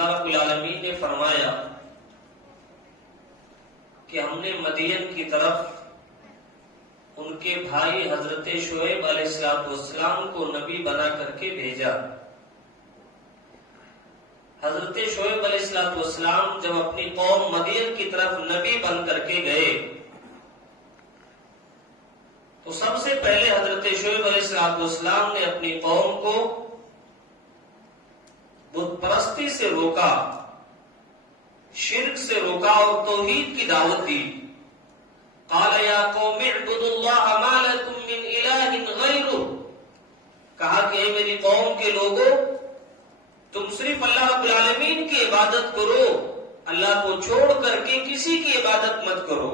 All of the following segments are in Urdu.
اللہ رب العالمین نے فرمایا کہ ہم نے مدین کی طرف ان کے بھائی حضرت شعیب علیہ السلام کو نبی بنا کر کے بھیجا۔ حضرت شعیب علیہ السلام جب اپنی قوم مدین کی طرف نبی بن کر کے گئے تو سب سے پہلے حضرت شعیب علیہ السلام نے اپنی قوم کو بت پرستی سے روکا، شرک سے روکا اور توحید کی دعوت دی۔ قال یا قوم اعبدوا اللہ ما لکم من الہ غیرہ، کہا کہ اے میری قوم کے لوگوں تم صرف اللہ رب العالمین کی عبادت کرو، اللہ کو چھوڑ کر کے کسی کی عبادت مت کرو۔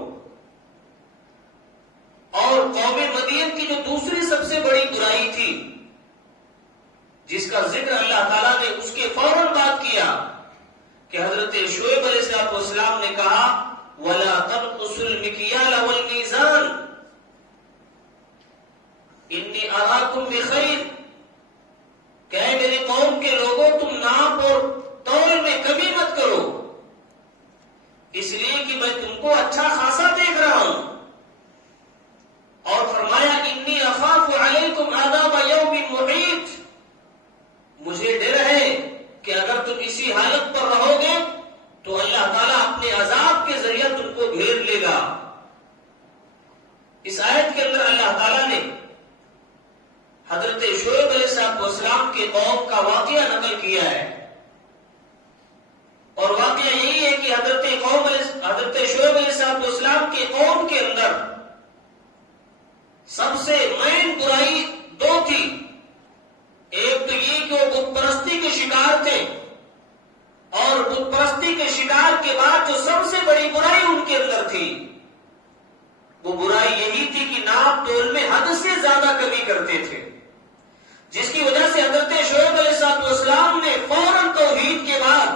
اور قوم مدین کی جو دوسری سب سے بڑی برائی تھی جس کا ذکر اللہ تعالیٰ نے اس کے فوراً بعد کیا کہ حضرت شعیب علیہ السلام نے کہا وَلَا تَنْقُصُوا الْمِكْيَالَ وَالْمِيزَانَ إِنِّي أَرَاكُمْ بِخَيْرٍ، کہ اے میری قوم کے لوگوں تم ناپ اور تول میں کمی مت کرو، اس لیے کہ میں تم کو اچھا خاصا دیکھ رہا ہوں۔ اور فرمایا انی اخاف علیکم عذاب یوم محیط، مجھے ڈر ہے کہ اگر تم اسی حالت پر رہو گے تو اللہ تعالیٰ اپنے عذاب کے ذریعے تم کو گھیر لے گا۔ اس آیت کے اندر اللہ تعالیٰ نے حضرت شعیب علیہ السلام کے قوم کا واقعہ نقل کیا ہے، اور واقعہ یہی ہے کہ حضرت شعیب علیہ السلام کے قوم کے اندر سب سے مین برائی دو تھی۔ ایک تو یہ کہ وہ بت پرستی کے شکار تھے، اور بت پرستی کے شکار کے بعد جو سب سے بڑی برائی ان کے اندر تھی وہ برائی یہی تھی کہ ناپ تول میں حد سے زیادہ کمی کرتے تھے، جس کی وجہ سے حضرت شعیب علیہ السلام نے فوراً توحید کے بعد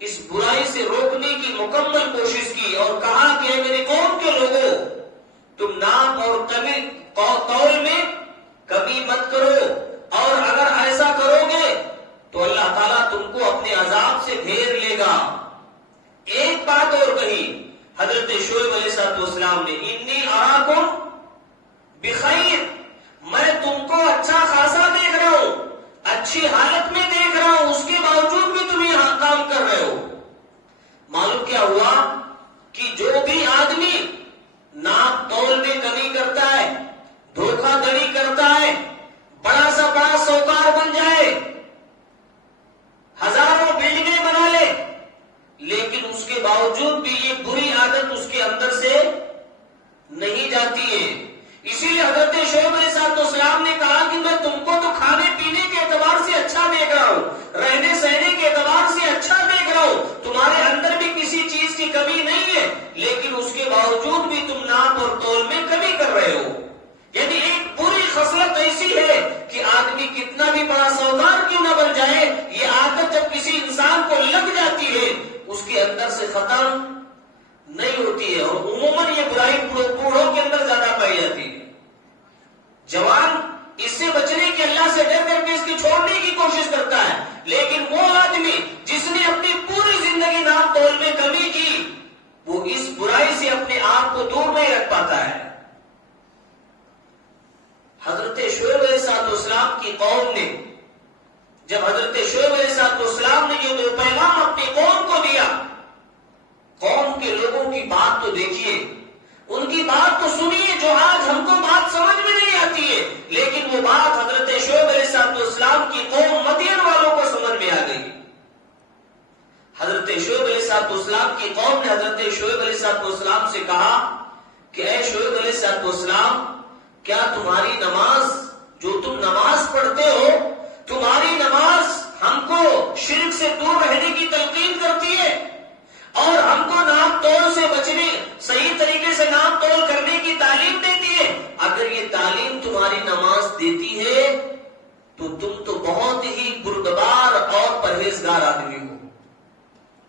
اس برائی سے روکنے کی مکمل کوشش کی اور کہا کہ اے میری قوم کے لوگوں تم ناپ اور تول میں کمی مت کرو، اور اگر ایسا کرو گے تو اللہ تعالیٰ تم کو اپنے عذاب سے گھیر لے گا۔ ایک بات اور کہی حضرت شعیب علیہ السلام نے انی اراکم بخیر، میں تم کو اچھا خاصا دیکھ رہا ہوں، اچھی حالت میں دیکھ رہا ہوں، اس کے باوجود بھی تم یہاں کام کر رہے ہو۔ معلوم کیا ہوا کہ جو بھی آدمی ناپ تول میں کمی کرتا ہے، دھوکہ دڑی کرتا ہے، بڑا سا بڑا سوکار بن جائے، ہزاروں بلڈنگیں بنا لے، لیکن اس کے باوجود بھی یہ بری عادت اس کے اندر سے نہیں جاتی ہے۔ اسی لیے حضرت شعیب علیہ السلام نے کہا کہ میں تم کو تو کھانے پینے کے اعتبار سے اچھا دیکھ رہا ہوں، رہنے سہنے کے اعتبار سے اچھا دیکھ رہا ہوں، تمہارے اندر بھی کسی چیز کی کمی نہیں ہے، لیکن اس کے باوجود بھی تم ناپ اور تول میں کمی کر رہے ہو۔ یعنی ایک بری خصلت ایسی ہے کہ آدمی کتنا بھی بڑا سوکار کیوں نہ بن جائے، یہ عادت جب کسی انسان کو لگ جاتی ہے اس کے اندر سے ختم نہیں ہوتی ہے، اور عموماً یہ برائی بوڑھوں کے اندر زیادہ پائی جاتی ہے۔ جوان اس سے بچنے کے اللہ سے ڈر کر کے اس کی چھوڑنے کی کوشش کرتا ہے، لیکن وہ آدمی جس نے اپنی پوری زندگی ناپ تول میں کمی کی وہ اس برائی سے اپنے آپ کو دور نہیں رکھ پاتا ہے۔ حضرت شعیب علیہ السلام کی قوم نے جب حضرت شعیب علیہ السلام نے یہ پیغام اپنی قوم کو دیا، قوم کے لوگوں کی بات تو دیکھیے، ان کی بات تو سنیے، جو آج ہم کو بات سمجھ میں نہیں آتی ہے، لیکن وہ بات حضرت شعیب علیہ السلام کی قوم مدین والوں کو سمجھ میں آ گئی۔ حضرت شعیب علیہ السلام کی قوم نے حضرت شعیب علیہ السلام سے کہا کہ اے شعیب علیہ السلام، کیا تمہاری نماز جو تم نماز پڑھتے ہو، تمہاری نماز ہم کو شرک سے دور رہنے کی تلقین کرتی ہے اور ہم کو ناپ تول سے بچنے، صحیح طریقے سے ناپ تول کرنے کی تعلیم دیتی ہے؟ اگر یہ تعلیم تمہاری نماز دیتی ہے تو تم تو بہت ہی بردبار اور پرہیزگار آدمی ہو۔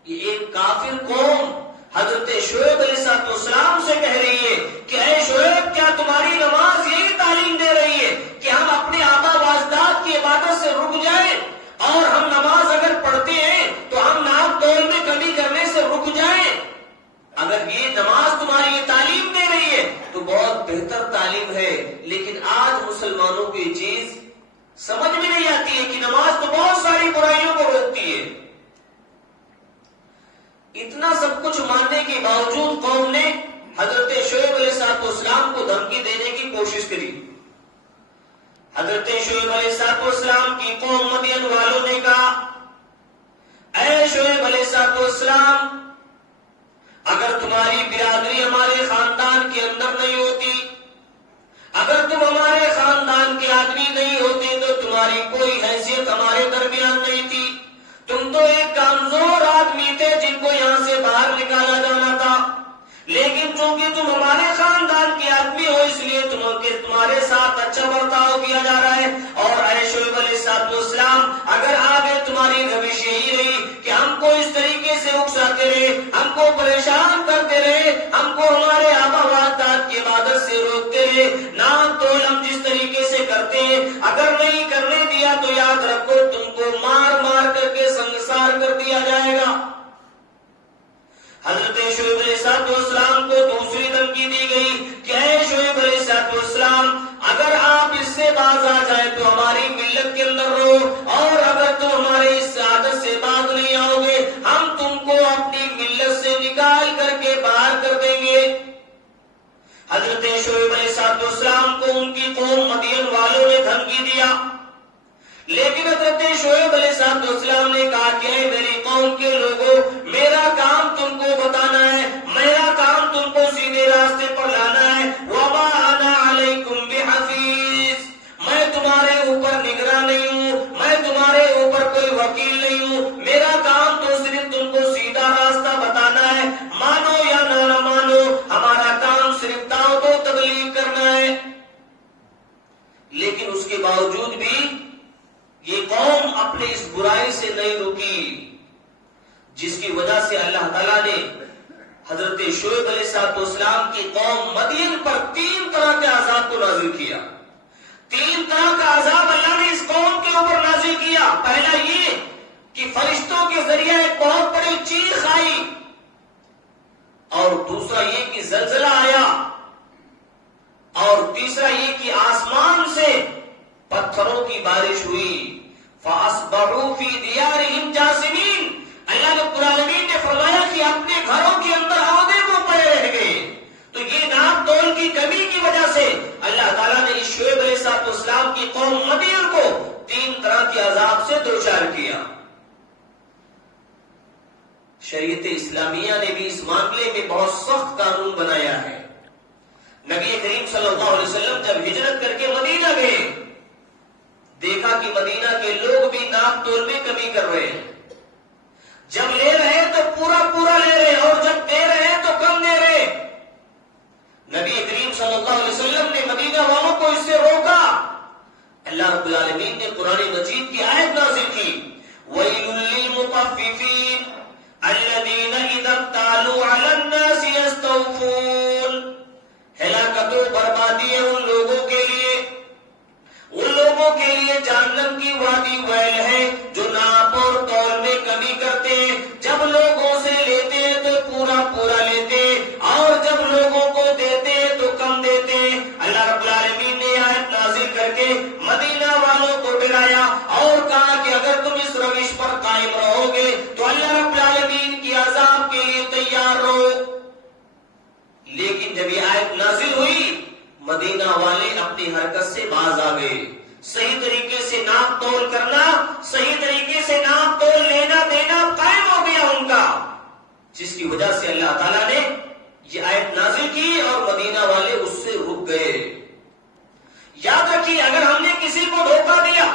یہ ایک کافر قوم حضرت شعیب علیہ السلام سے کہہ رہی ہے کہ اے شعیب، کیا تمہاری نماز یہی تعلیم دے رہی ہے کہ ہم اپنے آبا و اجداد کی عبادت سے رک جائیں، اور ہم نماز اگر پڑھتے ہیں یہ چیز سمجھ میں نہیں آتی ہے کہ نماز تو بہت ساری برائیوں کو روکتی ہے. اتنا سب کچھ ماننے کے باوجود قوم نے حضرت شعیب علیہ السلام کو دھمکی دینے کی کوشش کری. حضرت شعیب علیہ السلام کی قوم مدین والوں نے کہا اے شعیب علیہ السلام اگر تمہاری برادری ہمارے خاندان کے اندر نہیں ہوتی، اگر تم ہمارے خاندان کے آدمی نہیں ہوتے تو تمہاری کوئی حیثیت ہمارے درمیان نہیں تھی. تم تو ایک کمزور آدمی تھے جن کو یہاں سے باہر نکالا جانا تھا، لیکن چونکہ تم ہمارے خاندان کے آدمی ہو اس لیے تمہارے ساتھ اچھا برتاؤ کیا جا رہا ہے. اور اے شعیب علیہ السلام اگر آگے تمہاری روش یہی رہی کہ ہم کو اس طریقے سے اکساتے رہے، ہم کو پریشان کرتے رہے، ہم کو ہمارے آبا و اجداد کی عبادت سے روکتے رہے، نام تو ہم جس طریقے سے کرتے ہیں اگر نہیں کرنے دیا تو یاد رکھو تم کو مار مار کر کے سنسار کر دیا جائے گا. حضرت شعیب علیہ السلام کو دوسری دھمکی دی گئی کہ اے شعیب علیہ السلام اگر آپ اس سے باز آ جائے تو ہماری ملت کے اندر رہو، اور اگر تم ہمارے اس عادت سے باز نہیں آؤ گے ہم تم کو اپنی ملت سے نکال کر کے باہر کر دیں گے. حضرت شعیب علیہ السلام کو ان کی قوم مدین والوں نے دھمکی دیا، لیکن حضرت شعیب علیہ السلام نے کہا کہ اے میری قوم کے لوگوں میرا کام تم کو بتانا ہے، میرا کام تم کو سیدھے راستے پر لانا ہے. وما انا علیکم بحفیظ، میں تمہارے اوپر نگراں نہیں ہوں، میں تمہارے اوپر کوئی وکیل نہیں ہوں، میرا کام تو صرف تم کو سیدھا راستہ بتانا ہے، مانو یا نہ مانو ہمارا کام صرف دعوت و تبلیغ کرنا ہے. لیکن اس کے باوجود بھی یہ قوم اپنے اس برائی سے نہیں رکی، جس کی وجہ سے اللہ تعالیٰ نے حضرت شعیب علیہ السلام کی قوم مدین پر 3 طرح کے عذاب کو نازل کیا. 3 طرح کا عذاب اللہ نے اس قوم کے اوپر نازل کیا. پہلا یہ کہ فرشتوں کے ذریعے ایک بہت بڑی چیخ آئی، اور دوسرا یہ کہ زلزلہ آیا، اور تیسرا یہ کہ آسمان سے پتھروں کی بارش ہوئی. فَأَصْبَحُوا فِي دِيَارِهِمْ جَاثِمِينَ، اللہ رب العالمین نے فرمایا کہ اپنے گھروں کے اندر عہدے کو پڑے رہ گئے. تو یہ ناپ تول کی کمی کی وجہ سے اللہ تعالیٰ نے اس شعیب علیہ السلام کی قوم مدین کو 3 طرح کے عذاب سے دوچار کیا. شریعت اسلامیہ نے بھی اس معاملے میں بہت سخت قانون بنایا ہے. نبی کریم صلی اللہ علیہ وسلم جب ہجرت کر کے مدینہ گئے، دیکھا کہ مدینہ کے لوگ بھی ناپ تول میں کمی کر رہے ہیں. جب لے رہے تو پورا پورا لے رہے، اور جب دے رہے تو کم دے رہے. نبی کریم صلی اللہ علیہ وسلم نے مدینہ والوں کو اس سے روکا. اللہ رب العالمین نے قرآن مجید کی آیت نازل کی وَيْلٌ لِّلْمُطَفِّفِينَ الَّذِينَ إِذَا اكْتَالُوا عَلَى النَّاسِ يَسْتَوْفُونَ. ہلاکت و بربادی ہے ان لوگوں کے لیے، ان لوگوں کے لیے جہنم کی وادی ویل ہے جو ناپ اور تول میں کمی کرتے ہیں. جب لوگوں سے لیتے ہیں تو پورا پورا لیتے، اور جب لوگوں کو دیتے ہیں تو کم دیتے. اللہ رب العالمین نے آیت نازل کر کے مدینہ والوں کو ڈرایا اور کہا کہ اگر تم اس روش پر قائم رہو گے تو اللہ رب العالمین کی عذاب کے لیے تیار رہو. لیکن جب یہ آیت نازل ہوئی مدینہ والے اپنی حرکت سے باز آ گئے. صحیح طریقے سے ناپ تول کرنا، صحیح طریقے سے ناپ تول لینا دینا قائم ہو گیا ان کا، جس کی وجہ سے اللہ تعالیٰ نے یہ آیت نازل کی اور مدینہ والے اس سے رک گئے. یاد رکھیے اگر ہم نے کسی کو دھوکہ دیا،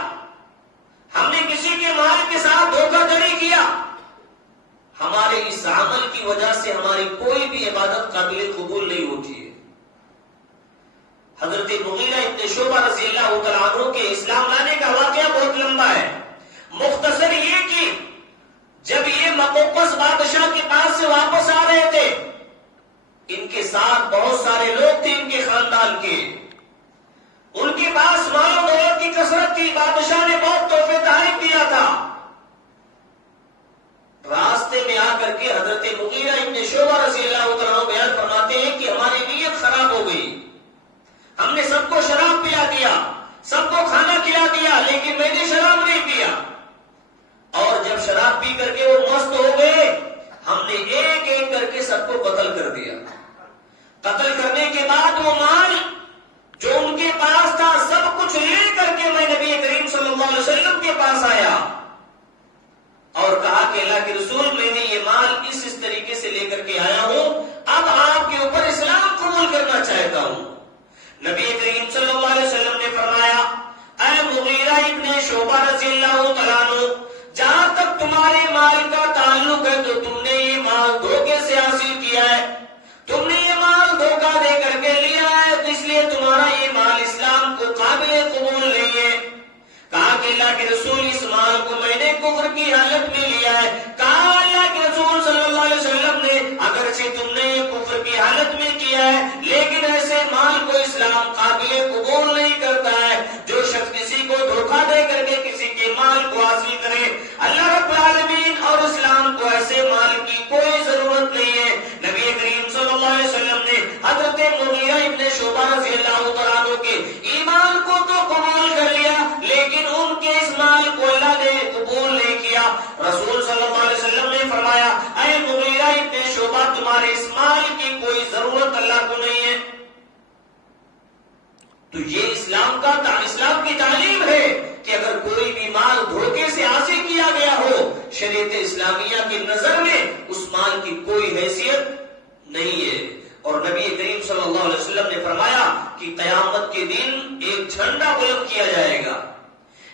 ہم نے کسی کے مال کے ساتھ دھوکہ دھڑی کیا، ہمارے اس عمل کی وجہ سے ہماری کوئی بھی عبادت قابل قبول نہیں ہوتی ہے. حضرت مغیرہ ابن شعبہ رضی اللہ تعالیٰ عنہ کے اسلام لانے کا واقعہ بہت لمبا ہے. مختصر یہ کہ جب یہ مقوقس بادشاہ کے پاس سے واپس آ رہے تھے، ان کے ساتھ بہت سارے لوگ تھے ان کے خاندان کے، ان کے پاس مال و دولت کی کثرت تھی، بادشاہ نے بہت تحفے تحائف دیا تھا. راستے میں آ کر کے حضرت مغیرہ ابن شعبہ رضی اللہ تعالیٰ بیان فرماتے ہیں کہ ہماری نیت خراب ہو گئی، ہم نے سب کو شراب پلا دیا، سب کو کہ میں نے شراب نہیں پیا. اور جب شراب پی کر کے وہ مست ہو گئے، ہم نے ایک ایک کر کے سب کو قتل کر دیا. قتل کرنے کے بعد وہ مال جو ان کے پاس تھا سب کچھ لے کر کے میں نبی کریم صلی اللہ علیہ وسلم کے پاس آیا اور کہا کہ اللہ کے رسول، میں نے یہ مال اس طریقے سے لے کر کے آیا ہوں، اب آپ کے اوپر اسلام قبول کرنا چاہتا ہوں. نبی کریم صلی اللہ علیہ وسلم نے فرمایا، اے مغیرہ ابن شعبہ رضی اللہ تعالیٰ عنہ، جہاں تک تمہارے مال کا تعلق ہے تو تم نے یہ مال دھوکے سے حاصل کیا ہے، تم نے یہ مال دھوکہ دے کر کے لیا ہے، اس لیے تمہارا یہ مال اسلام کو قابل قبول نہیں ہے. کہا کہ اللہ کے رسول، اس مال کو میں نے کفر کی حالت میں لیا ہے. کہا اللہ کے رسول صلی اللہ علیہ وسلم نے، اگرچہ تم نے یہ کفر کی حالت میں کیا ہے لیکن ایسے مال کو اسلام قابل قبول نہیں کرتا ہے. جو شخص کسی کو دھوکہ دے کر کے کسی کے مال کو حاصل کرے، اللہ رب العالمین اور اسلام کو ایسے مال کی کوئی ضرورت نہیں ہے. نبی کریم صلی اللہ علیہ وسلم نے حضرت مغیرہ ابن شعبہ رضی اللہ تعالیٰ عنہ کے ایمان کو تو قبول کر لیا لیکن ان کے اس مال کو اللہ نے قبول نہیں کیا. رسول صلی اللہ علیہ وسلم نے فرمایا، اے مغیرہ ابن شعبہ، تمہارے اس مال کی کوئی ضرورت اللہ کو نہیں ہے. تو یہ اسلام کی تعلیم ہے کہ اگر کوئی بھی مال دھوکے سے حاصل کیا گیا ہو، شریعت اسلامیہ کی نظر میں اس مال کی کوئی حیثیت نہیں ہے. اور نبی کریم صلی اللہ علیہ وسلم نے فرمایا کہ قیامت کے دن ایک جھنڈا بلند کیا جائے گا،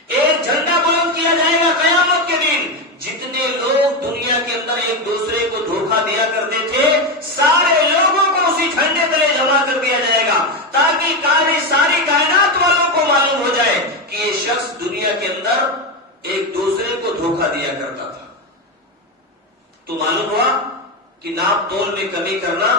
ایک جھنڈا بلند کیا جائے گا قیامت کے دن. جتنے لوگ دنیا کے اندر ایک دوسرے کو دھوکہ دیا کرتے تھے، سارے لوگوں کو اسی جھنڈے تلے جمع کر دیا جائے گا تاکہ ساری کائنات والوں کو معلوم ہو جائے کہ یہ شخص دنیا کے اندر ایک دوسرے کو دھوکہ دیا کرتا تھا. تو معلوم ہوا کہ ناپ تول میں کمی کرنا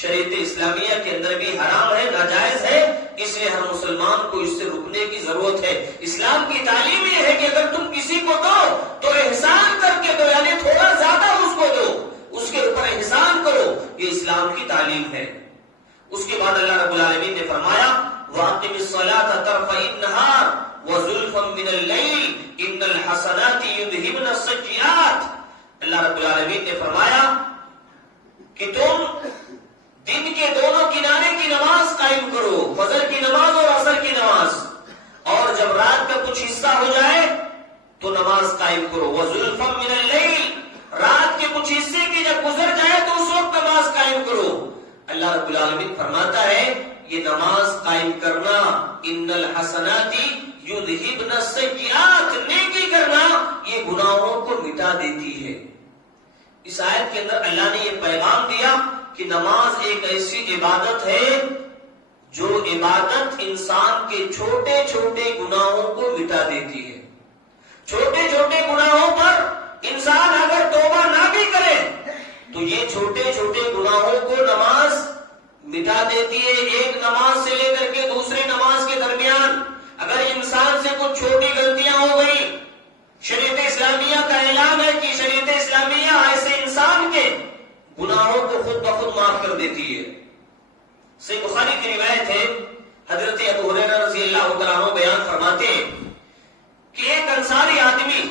شریعت اسلامیہ کے اندر بھی حرام ہے، ناجائز ہے. اس لیے ہر مسلمان کو اس سے رکنے کی ضرورت ہے. اسلام کی تعلیم یہ ہے کہ اگر تم کسی کو دو تو احسان کر کے دو، یعنی تھوڑا زیادہ اس کو دو، اس کے اوپر احسان کرو. یہ اسلام کی تعلیم ہے. اس کے بعد اللہ رب العالمین نے فرمایا، وَأَقِمِ الصَّلَاةَ طَرْفَيِ النَّهَارِ وَزُلْفًا مِنَ اللَّيْلِ إِنَّ الْحَسَنَاتِ يُذْهِبْنَ السَّيِّئَاتِ. اللہ رب العالمین نے فرمایا کہ تم دن کے دونوں کنارے کی نماز قائم کرو، فجر کی نماز اور عصر کی نماز، اور جب رات کا کچھ حصہ ہو جائے تو نماز قائم کرو. وَزُلْفًا مِنَ اللَّيْلِ، رات کے کچھ حصے کی جب گزر جائے تو اس وقت نماز قائم کرو. اللہ رب العالمین فرماتا ہے یہ نماز قائم کرنا، ان الحسنات یذہبن السیئات، نیکی کرنا یہ گناہوں کو مٹا دیتی ہے. اس آیت کے اندر اللہ نے یہ پیغام دیا کہ نماز ایک ایسی عبادت ہے جو عبادت انسان کے چھوٹے چھوٹے گناہوں کو مٹا دیتی ہے. چھوٹے چھوٹے گناہوں پر انسان اگر توبہ نہ بھی کرے تو یہ چھوٹے چھوٹے گناہوں کو نماز مٹا دیتی ہے. ایک نماز سے لے کر کے دوسری نماز کے درمیان اگر انسان سے کچھ چھوٹی غلطیاں ہو گئی، شریعت اسلامیہ کا اعلان ہے کہ شریعت اسلامیہ ایسے انسان کے گناہوں کو خود بخود معاف کر دیتی ہے. صحیح بخاری کی روایت ہے، حضرت ابو ہریرہ رضی اللہ تعالیٰ عنہ بیان فرماتے ہیں کہ ایک انصاری آدمی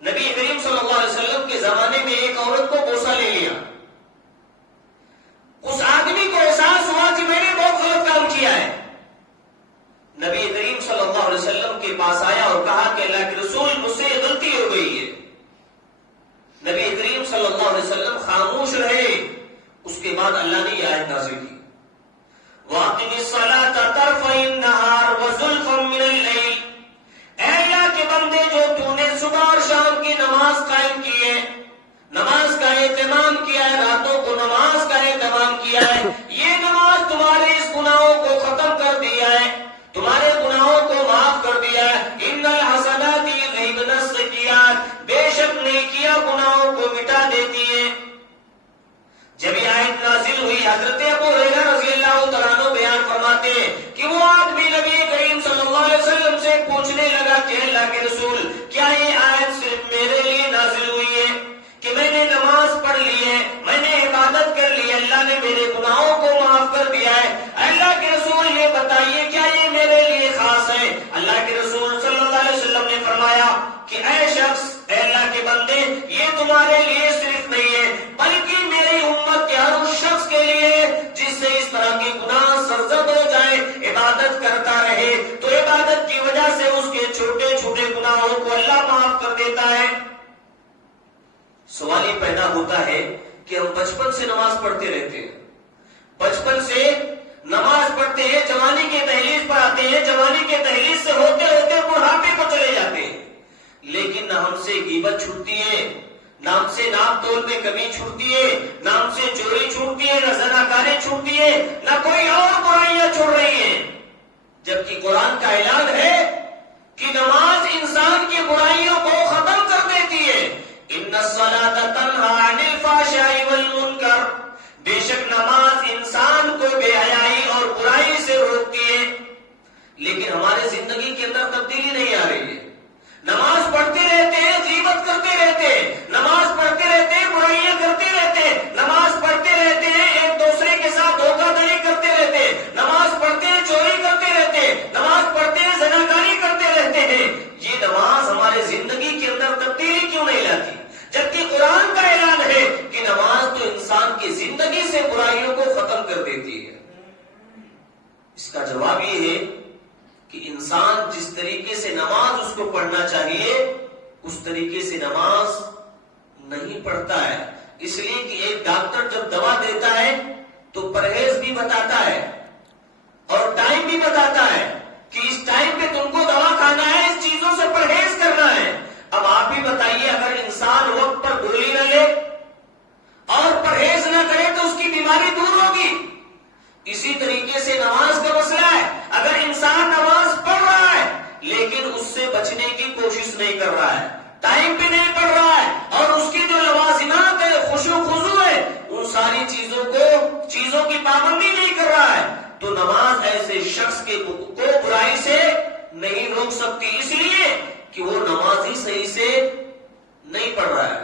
نبی کریم صلی اللہ علیہ وسلم کے زمانے میں ایک عورت کو بوسہ لے لیا. اس آدمی کو احساس ہوا کہ میں نے بہت غلط کام کیا ہے. نبی کریم صلی اللہ علیہ وسلم کے پاس آیا اور کہا کہ اللہ کے رسول، مجھ سے غلطی ہو گئی ہے. نبی کریم صلی اللہ علیہ وسلم خاموش رہے. اس کے بعد اللہ نے یہ آیت نازل کی، وَأَقِمِ الصَّلَاةَ طَرْفَيِ النَّهَارِ وَزُلْفًا مِنَ اللَّيْلِ. اے اللہ کے بندے، جو تو نے صبح اور شام کی نماز قائم کی ہے، نماز کا اہتمام کیا ہے، راتوں کو نماز کا اہتمام کیا ہے، یہ نماز تمہارے اس گناہوں کو ختم کر دیا ہے، تمہارے گناہوں کو معاف کر دیا ہے. ان الحسنات یذہبن السیئات، بے شک نیکیاں گناہوں کو مٹا دیتی ہیں. جب یہ آیت نازل ہوئی، حضرت ابو ہریرہ رضی اللہ تعالیٰ عنہ بیان فرماتے ہیں کہ وہ آدمی نبی کریم صلی اللہ علیہ وسلم سے پوچھنے لگا کہ اللہ کے رسول، کیا یہ آیت صرف میرے لیے نازل ہوئی ہے کہ میں نے نماز پڑھ لی ہے، میں نے عبادت کر لی ہے، اللہ نے میرے گناہوں کو معاف کر دیا ہے؟ اللہ کے رسول یہ بتائیے کیا یہ میرے لیے خاص ہے؟ اللہ کے رسول کہ اے شخص، اے اللہ کے بندے، یہ تمہارے لیے صرف نہیں ہے بلکہ میری امت کے ہر اس شخص کے لیے جس سے اس طرح کے گناہ سرزد ہو جائے، عبادت کرتا رہے تو عبادت کی وجہ سے اس کے چھوٹے چھوٹے گناہوں کو اللہ معاف کر دیتا ہے۔ سوال یہ پیدا ہوتا ہے کہ ہم بچپن سے نماز پڑھتے رہتے ہیں، بچپن سے نماز پڑھتے ہیں، جوانی کے دہلیز پر آتے ہیں، جوانی کے دہلیز سے ہوتے ہوتے بڑھاپے کو چلے جاتے ہیں، لیکن نہ ہم سے غیبت چھوٹتی ہے، نہ ہم سے ناپ تول میں کمی چھوٹتی ہے، نہ ہم سے چوری چھوٹتی ہے، نہ زناکاری چھوٹتی ہے، نہ کوئی اور برائیاں چھوڑ رہی ہیں، جبکہ قرآن کا اعلان ہے کہ نماز انسان کی برائیوں کو ختم کر دیتی ہے۔ ان الصلاۃ تنہی عن الفحشاء والمنکر، بے شک نماز انسان کو بے حیائی اور برائی سے روکتی ہے، لیکن ہمارے زندگی کے اندر تبدیلی نہیں آ رہی ہے۔ نماز پڑھتے رہتے ہیں، غیبت کرتے رہتے ہیں، نماز پڑھتے رہتے ہیں، برائیاں کرتے رہتے ہیں، نماز پڑھتے رہتے ہیں، ایک دوسرے کے ساتھ دھوکہ دھڑی کرتے رہتے ہیں، نماز پڑھتے ہیں، چوری کرتے رہتے ہیں، نماز پڑھتے ہیں، زناکاری کرتے رہتے ہیں۔ یہ نماز ہمارے زندگی کے اندر تبدیلی کیوں نہیں لاتی؟ جبکہ قرآن کا اعلان ہے کہ نماز تو انسان کی زندگی سے برائیوں کو ختم کر دیتی ہے۔ اس کا جواب یہ ہے کہ انسان جس طریقے سے نماز اس کو پڑھنا چاہیے اس طریقے سے نماز نہیں پڑھتا ہے۔ اس لیے کہ ایک ڈاکٹر جب دوا دیتا ہے تو پرہیز بھی بتاتا ہے اور ٹائم بھی بتاتا ہے کہ اس ٹائم پہ تم کو دوا کھانا ہے، اس چیزوں سے پرہیز کرنا ہے۔ اب آپ بھی بتائیے، اگر انسان وقت پر گولی نہ لے اور پرہیز نہ کرے تو اس کی بیماری دور ہوگی۔ اسی طریقے سے نماز کا مسئلہ ہے، اگر انسان نماز پڑھ رہا ہے لیکن اس سے بچنے کی کوشش نہیں کر رہا ہے، ٹائم پہ نہیں پڑھ رہا ہے اور اس کی جو لوازمات ہے، خشوع و خضوع ہے، ان ساری چیزوں کی پابندی نہیں کر رہا ہے، تو نماز ایسے شخص کو برائی سے نہیں روک سکتی، اس لیے کہ وہ نماز ہی صحیح سے نہیں پڑھ رہا ہے۔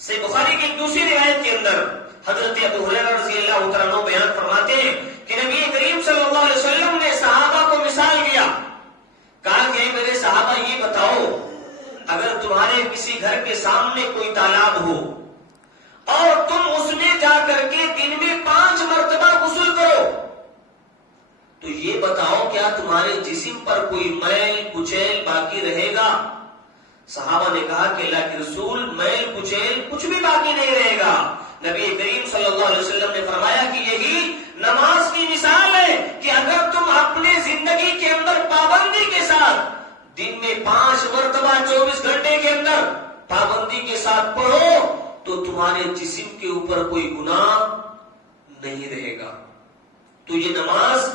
صحیح بخاری کی ایک دوسری روایت کے اندر حضرت ابو ہریرہ رضی اللہ تعالیٰ عنہ بیان فرماتے ہیں کہ نبی کریم صلی اللہ علیہ وسلم نے صحابہ کو مثال دیا، کہا کہ میرے صحابہ یہ بتاؤ، اگر تمہارے کسی گھر کے سامنے کوئی تالاب ہو اور تم اس میں جا کر کے دن میں 5 مرتبہ غسل کرو تو یہ بتاؤ کیا تمہارے جسم پر کوئی میل کچیل باقی رہے گا؟ صحابہ نے کہا کہ اللہ کے رسول، میل کچیل کچھ بھی باقی نہیں رہے گا۔ نبی کریم صلی اللہ علیہ وسلم نے فرمایا کہ یہی نماز کی مثال ہے کہ اگر تم اپنے زندگی کے اندر پابندی کے ساتھ دن میں 5 مرتبہ 24 گھنٹے کے اندر پابندی کے ساتھ پڑھو تو تمہارے جسم کے اوپر کوئی گناہ نہیں رہے گا۔ تو یہ نماز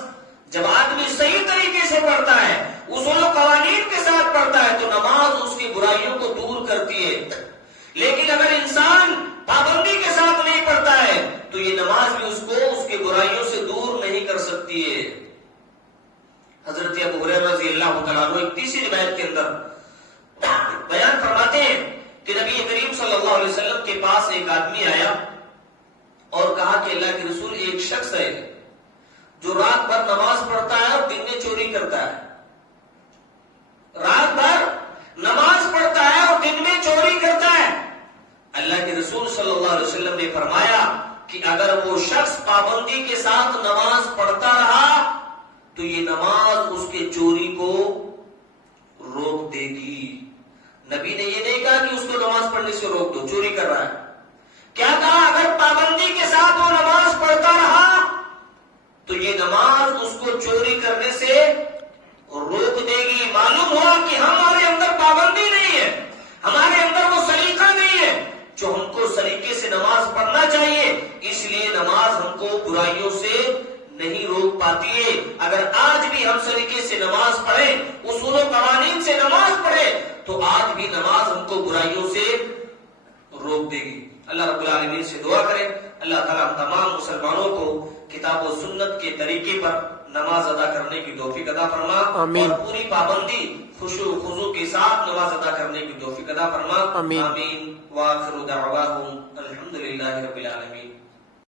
جب آدمی صحیح طریقے سے پڑھتا ہے، اصول و قوانین کے ساتھ پڑھتا ہے، تو نماز اس کی برائیوں کو دور کرتی ہے، لیکن اگر انسان پابندی کے ساتھ نہیں پڑھتا ہے تو یہ نماز بھی اس کو اس کی برائیوں سے دور نہیں کر سکتی ہے۔ حضرت ابو ہریرہ رضی اللہ تعالیٰ عنہ ایک تیسری روایت کے اندر بیان فرماتے ہیں کہ نبی کریم صلی اللہ علیہ وسلم کے پاس ایک آدمی آیا اور کہا کہ اللہ کے رسول، ایک شخص ہے جو رات بھر نماز پڑھتا ہے اور دن میں چوری کرتا ہے، رات بھر نماز پڑھتا ہے اور دن میں چوری کرتا ہے۔ اللہ کے رسول صلی اللہ علیہ وسلم نے فرمایا کہ اگر وہ شخص پابندی کے ساتھ نماز پڑھتا رہا تو یہ نماز اس کے چوری کو روک دے گی۔ نبی نے یہ نہیں کہا کہ اس کو نماز پڑھنے سے روک دو، چوری کر رہا ہے، کیا کہا اگر پابندی کے ساتھ وہ نماز پڑھتا رہا تو یہ نماز اس کو چوری کرنے سے روک دے گی۔ معلوم ہوا کہ ہمارے اندر پابندی نہیں ہے، ہمارے اندر وہ سلیقہ نہیں ہے جو ہم کو سلیقے سے نماز پڑھنا چاہیے، اس لیے نماز ہم کو برائیوں سے نہیں روک پاتی ہے۔ اگر آج بھی ہم سلیقے سے نماز پڑھیں، اصول و قوانین سے نماز پڑھیں، تو آج بھی نماز ہم کو برائیوں سے روک دے گی۔ اللہ رب العالمین سے دعا کریں، اللہ تعالیٰ ہم تمام مسلمانوں کو کتاب و سنت کے طریقے پر نماز ادا کرنے کی توفیق عطا فرما، اور پوری پابندی خشوع و خضوع کے ساتھ نماز ادا کرنے کی توفیق عطا فرما۔ آمین۔ وآخر دعواہم الحمدللہ رب العالمین۔